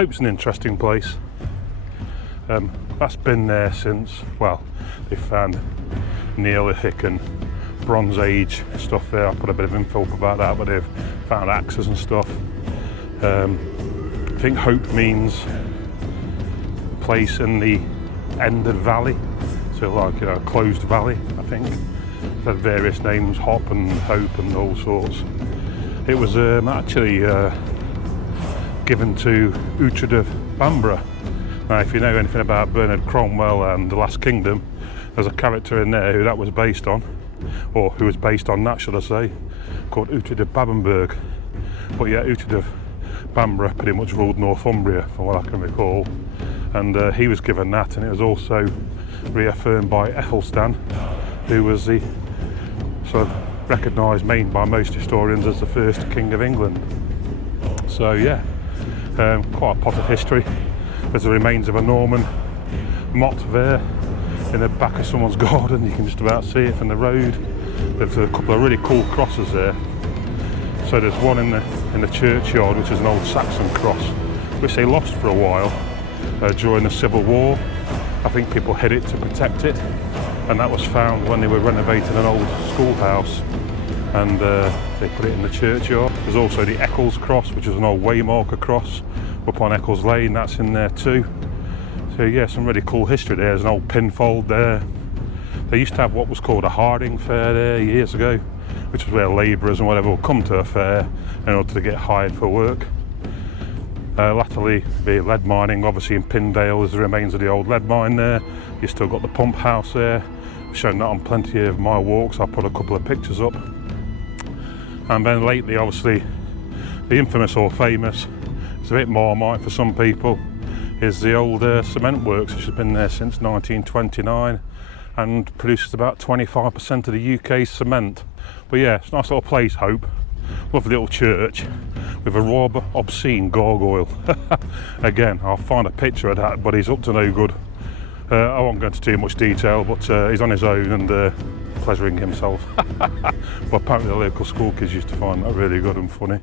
Hope's an interesting place. That's been there since, well, they found Neolithic and Bronze Age stuff there. I put a bit of info up about that, but they've found axes and stuff. I think Hope means place in the ended valley, so like, you know, a closed valley, I think. It's had various names, Hop and Hope and all sorts. It was actually given to Uhtred of Bamborough. Now, if you know anything about Bernard Cromwell and The Last Kingdom, there's a character in there who that was based on, or who was based on that, should I say, called Uhtred of Babenberg. But yeah, Uhtred of Bamborough pretty much ruled Northumbria, from what I can recall, and he was given that, and it was also reaffirmed by Aethelstan, who was the sort of recognised by most historians as the first King of England. So yeah, quite a pot of history. There's the remains of a Norman motte there in the back of someone's garden. You can just about see it from the road. There's a couple of really cool crosses there. So there's one in the churchyard, which is an old Saxon cross, which they lost for a while during the Civil War. I think people hid it to protect it, and that was found when they were renovating an old schoolhouse, and they put it in the churchyard. There's also the Eccles cross, which is an old Waymarker cross up on Eccles Lane. That's in there too. So yeah, some really cool history there. There's an old pinfold there. They used to have what was called a Harding fair there years ago, which was where labourers and whatever would come to a fair in order to get hired for work. Latterly, the lead mining, obviously in Pindale, there's the remains of the old lead mine there. You've still got the pump house there. I've shown that on plenty of my walks. I'll put a couple of pictures up. And then lately, obviously, the infamous or famous, it's a bit Marmite for some people, is the old cement works, which has been there since 1929 and produces about 25% of the UK's cement. But yeah, it's a nice little place, Hope. Lovely little church with a rather obscene gargoyle. Again, I'll find a picture of that, but he's up to no good. I won't go into too much detail, but he's on his own and pleasuring himself. But apparently the local school kids used to find that really good and funny.